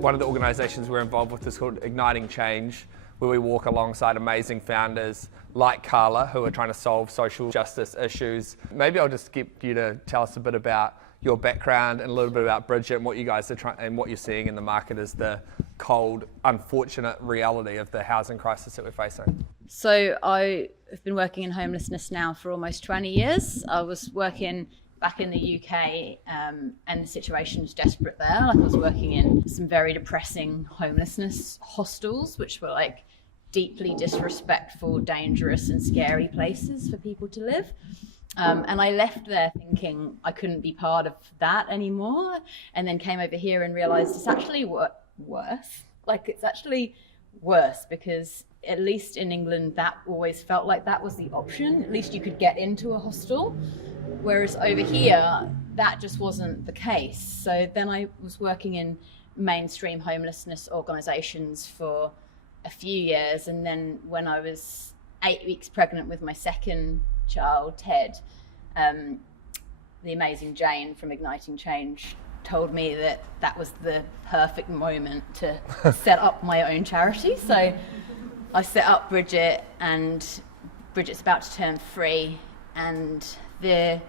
One of the organisations we're involved with is called Igniting Change, where we walk alongside amazing founders like Carla who are trying to solve social justice issues. Maybe I'll just get you to tell us a bit about your background and a little bit about Bridget and what you guys are trying and what you're seeing in the market as the cold, unfortunate reality of the housing crisis that we're facing. So I have been working in homelessness now for almost 20 years. I was working back in the UK and the situation was desperate there. Like I was working in some very depressing homelessness hostels, which were like deeply disrespectful, dangerous and scary places for people to live. And I left there thinking I couldn't be part of that anymore, and then came over here and realized it's actually worse. Like it's actually worse because at least in England that always felt like that was the option. At least you could get into a hostel. Whereas over here, that just wasn't the case. So then I was working in mainstream homelessness organisations for a few years. And then when I was 8 weeks pregnant with my second child, Ted, the amazing Jane from Igniting Change told me that that was the perfect moment to set up my own charity. So I set up Bridget, and Bridget's about to turn 3, and the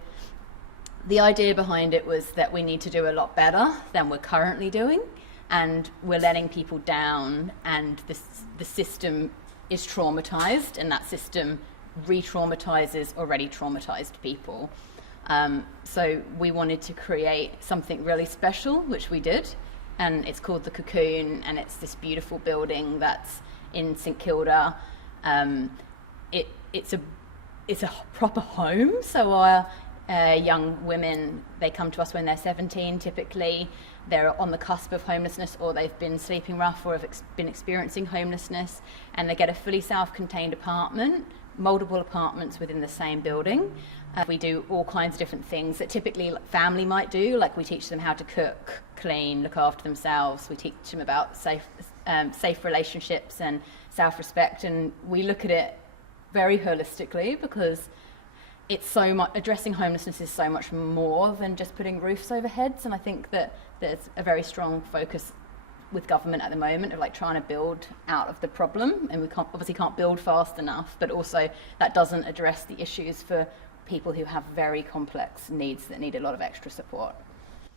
idea behind it was that we need to do a lot better than we're currently doing, and we're letting people down, and the system is traumatized, and that system re-traumatizes already traumatized people. So we wanted to create something really special, which we did, and it's called the Cocoon, and it's this beautiful building that's in St Kilda. It's a proper home. So our young women, they come to us when they're 17 typically. They're on the cusp of homelessness, or they've been sleeping rough, or have been experiencing homelessness, and they get a fully self-contained apartment, multiple apartments within the same building. We do all kinds of different things that typically family might do, like we teach them how to cook, clean, look after themselves. We teach them about safe relationships and self-respect, and we look at it very holistically because it's so much, addressing homelessness is so much more than just putting roofs over heads. And I think that there's a very strong focus with government at the moment of like trying to build out of the problem, and we obviously can't build fast enough, but also that doesn't address the issues for people who have very complex needs that need a lot of extra support.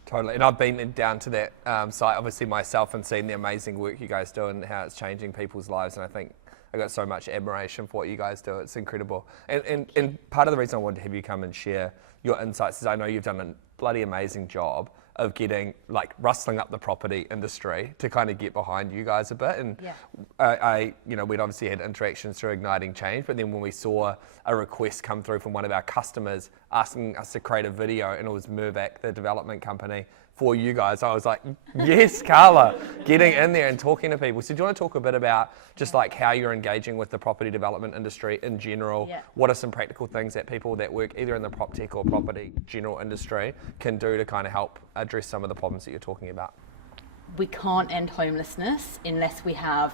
Totally, and I've been down to that site obviously myself and seen the amazing work you guys do and how it's changing people's lives, and I think I've got so much admiration for what you guys do. It's incredible. And part of the reason I wanted to have you come and share your insights is I know you've done a bloody amazing job of getting, like, rustling up the property industry to kind of get behind you guys a bit. And yeah. We'd obviously had interactions through Igniting Change, but then when we saw a request come through from one of our customers asking us to create a video, and it was Mirvac, the development company, for you guys, I was like, yes, Carla, getting in there and talking to people. So do you want to talk a bit about just like how you're engaging with the property development industry in general? Yeah. What are some practical things that people that work either in the prop tech or property general industry can do to kind of help address some of the problems that you're talking about? We can't end homelessness unless we have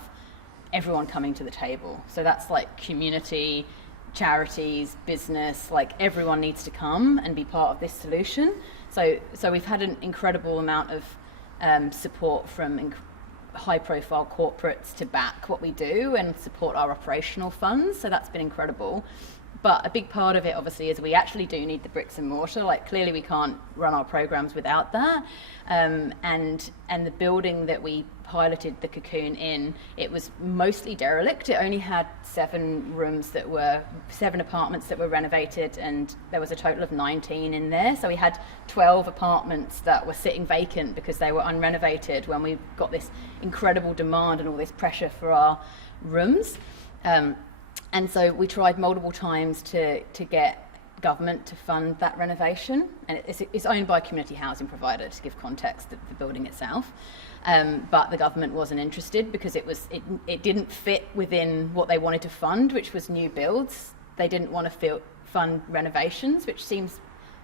everyone coming to the table. So that's like community, charities, business, like everyone needs to come and be part of this solution. So we've had an incredible amount of support from high-profile corporates to back what we do and support our operational funds. So that's been incredible. But a big part of it, obviously, is we actually do need the bricks and mortar. Like, clearly we can't run our programs without that. And the building that we piloted the Cocoon in, it was mostly derelict. It only had 7 apartments that were renovated, and there was a total of 19 in there. So we had 12 apartments that were sitting vacant because they were unrenovated when we got this incredible demand and all this pressure for our rooms. And so we tried multiple times to get government to fund that renovation, and it's owned by a community housing provider, to give context to the building itself. But the government wasn't interested because it didn't fit within what they wanted to fund, which was new builds. They didn't want to fund renovations, which seemed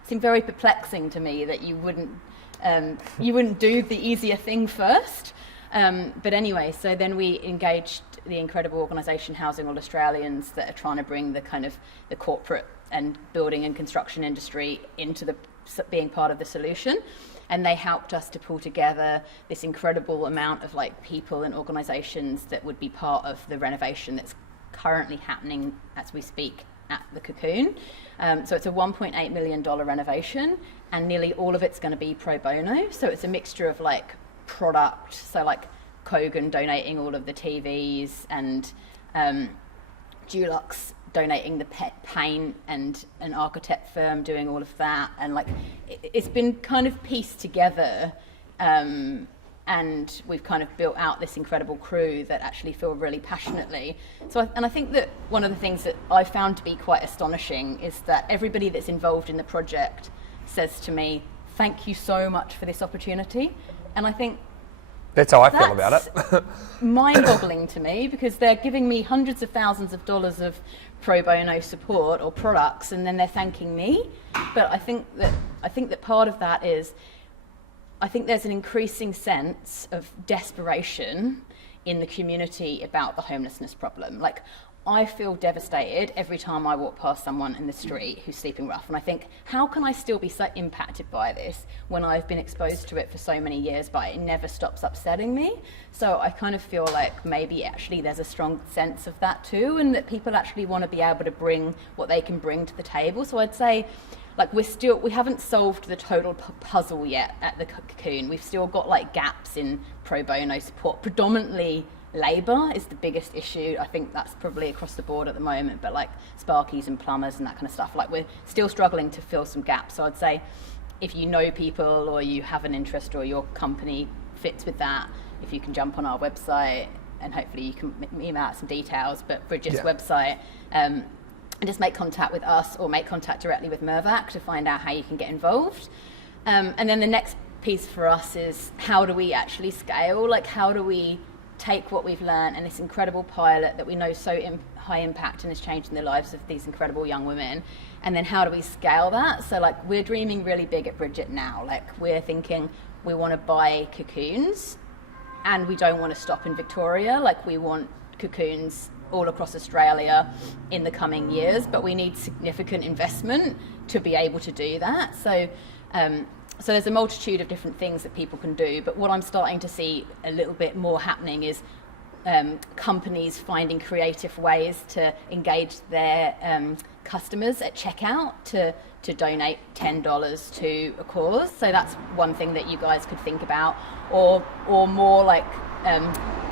very perplexing to me, that you wouldn't do the easier thing first. But anyway, so then we engaged the incredible organisation Housing All Australians that are trying to bring the kind of the corporate and building and construction industry into the being part of the solution. And they helped us to pull together this incredible amount of like people and organisations that would be part of the renovation that's currently happening as we speak at the Cocoon. So it's a $1.8 million renovation, and nearly all of it's going to be pro bono. So it's a mixture of like product, so like Kogan donating all of the TVs, and Dulux donating the paint, and an architect firm doing all of that, and like it's been kind of pieced together, and we've kind of built out this incredible crew that actually feel really passionately. So I think that one of the things that I found to be quite astonishing is that everybody that's involved in the project says to me, thank you so much for this opportunity. And I think that's how I feel about it. Mind-boggling to me, because they're giving me hundreds of thousands of dollars of pro bono support or products, and then they're thanking me. But I think that part of that is, I think there's an increasing sense of desperation in the community about the homelessness problem. Like, I feel devastated every time I walk past someone in the street who's sleeping rough, and I think, how can I still be so impacted by this when I've been exposed to it for so many years, but it never stops upsetting me? So I kind of feel like maybe actually there's a strong sense of that too, and that people actually want to be able to bring what they can bring to the table. So I'd say, like, we haven't solved the total puzzle yet at the Cocoon. We've still got like gaps in pro bono support. Predominantly labour is the biggest issue. I think that's probably across the board at the moment, but like sparkies and plumbers and that kind of stuff, like we're still struggling to fill some gaps. So I'd say if you know people, or you have an interest, or your company fits with that, if you can jump on our website, and hopefully you can email out some details, but Bridget's website, and just make contact with us, or make contact directly with Mirvac to find out how you can get involved. And then the next piece for us is, how do we actually scale? Like, how do we take what we've learned and this incredible pilot that we know so high impact and is changing the lives of these incredible young women, and then how do we scale that? So like, we're dreaming really big at Bridget now. Like, we're thinking we want to buy cocoons, and we don't want to stop in Victoria. Like, we want cocoons all across Australia in the coming years, but we need significant investment to be able to do that. So so there's a multitude of different things that people can do, but what I'm starting to see a little bit more happening is companies finding creative ways to engage their customers at checkout to donate $10 to a cause. So that's one thing that you guys could think about, or more like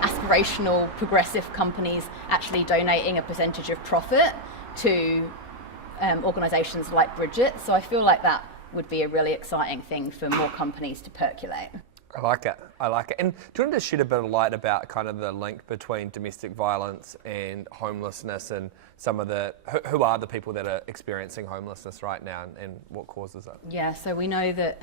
aspirational progressive companies actually donating a percentage of profit to organisations like Bridget. So I feel like that would be a really exciting thing for more companies to percolate. I like it. And do you want to shed a bit of light about kind of the link between domestic violence and homelessness, and some of the, who are the people that are experiencing homelessness right now, and what causes it? Yeah, so we know that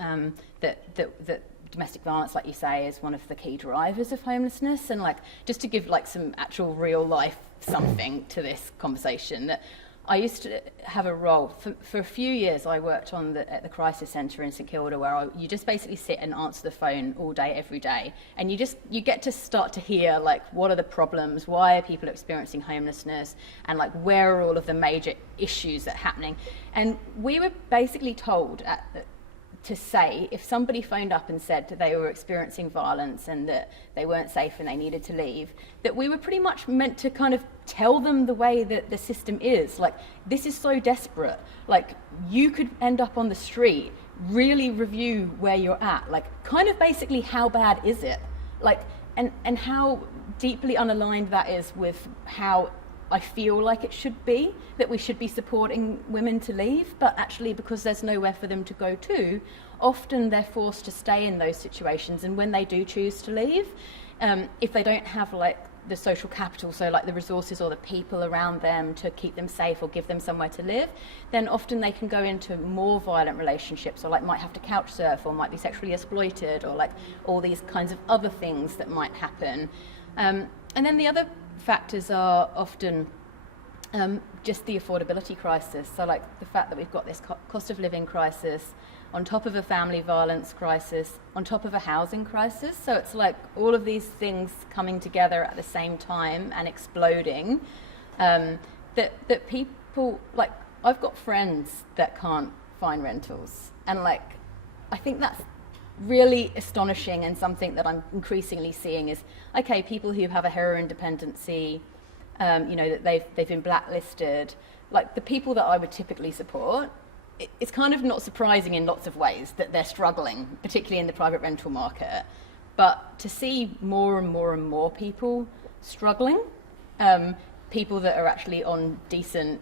that domestic violence, like you say, is one of the key drivers of homelessness. And like, just to give like some actual real life something to this conversation, that I used to have a role for a few years. I worked at the crisis centre in St Kilda, where you just basically sit and answer the phone all day, every day, and you get to start to hear like, what are the problems, why are people experiencing homelessness, and like, where are all of the major issues that are happening. And we were basically told to say, if somebody phoned up and said that they were experiencing violence and that they weren't safe and they needed to leave, that we were pretty much meant to kind of tell them the way that the system is. Like, this is so desperate. Like, you could end up on the street, really review where you're at. Like, kind of basically, how bad is it? Like, and how deeply unaligned that is with how I feel like it should be, that we should be supporting women to leave, but actually, because there's nowhere for them to go to, often they're forced to stay in those situations. And when they do choose to leave, if they don't have like the social capital, so like the resources or the people around them to keep them safe or give them somewhere to live, then often they can go into more violent relationships, or like might have to couch surf, or might be sexually exploited, or like all these kinds of other things that might happen. And then the other factors are often just the affordability crisis. So like the fact that we've got this cost of living crisis on top of a family violence crisis, on top of a housing crisis. So it's like all of these things coming together at the same time and exploding, that people, like, I've got friends that can't find rentals. And like, I think that's really astonishing, and something that I'm increasingly seeing is, okay, people who have a heroin dependency, you know, that they've been blacklisted, like the people that I would typically support, it's kind of not surprising in lots of ways that they're struggling, particularly in the private rental market. But to see more and more and more people struggling, people that are actually on decent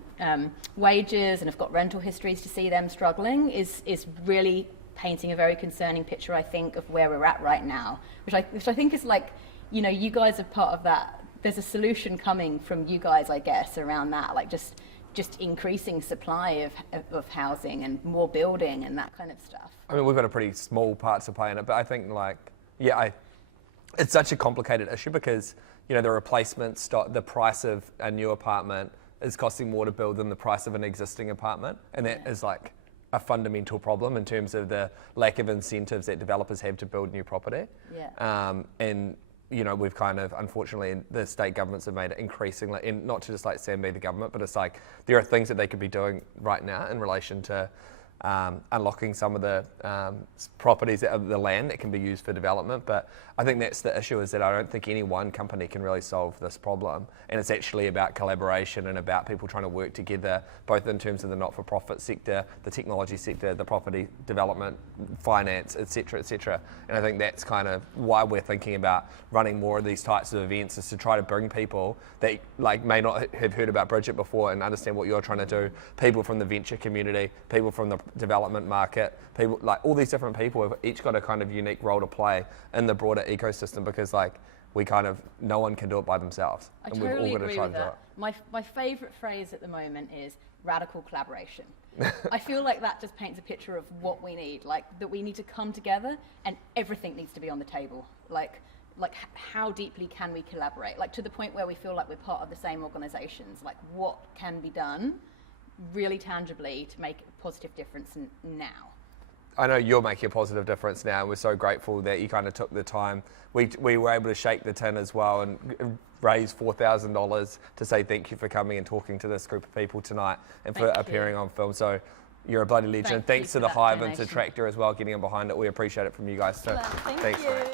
wages and have got rental histories, to see them struggling is really painting a very concerning picture, I think, of where we're at right now, which I think is like, you know, you guys are part of that. There's a solution coming from you guys, I guess, around that, like just increasing supply of housing and more building and that kind of stuff. I mean, we've got a pretty small part to play in it, but I think like, it's such a complicated issue because, you know, the replacement stock, the price of a new apartment is costing more to build than the price of an existing apartment, and that is like a fundamental problem in terms of the lack of incentives that developers have to build new property. And you know, we've kind of, unfortunately, the state governments have made it increasingly, and not to just like Sam be the government, but it's like there are things that they could be doing right now in relation to unlocking some of the properties of the land that can be used for development. But I think that's the issue, is that I don't think any one company can really solve this problem. And it's actually about collaboration and about people trying to work together, both in terms of the not-for-profit sector, the technology sector, the property development, finance, et cetera, And I think that's kind of why we're thinking about running more of these types of events, is to try to bring people that like may not have heard about Bridget before and understand what you're trying to do, people from the venture community, people from the development market, people like all these different people have each got a kind of unique role to play in the broader ecosystem, because like we kind of, no one can do it by themselves. I totally agree with that. My favourite phrase at the moment is radical collaboration. I feel like that just paints a picture of what we need, like that we need to come together and everything needs to be on the table. Like how deeply can we collaborate? Like to the point where we feel like we're part of the same organisations. Like what can be done really tangibly to make a positive difference now? I know you're making a positive difference now, and we're so grateful that you kind of took the time. We were able to shake the tin as well and raise $4,000 to say thank you for coming and talking to this group of people tonight and for appearing on film. So you're a bloody legend. Thanks to the Hive and to Tractor as well, getting in behind it. We appreciate it from you guys. So Thank you. Mate.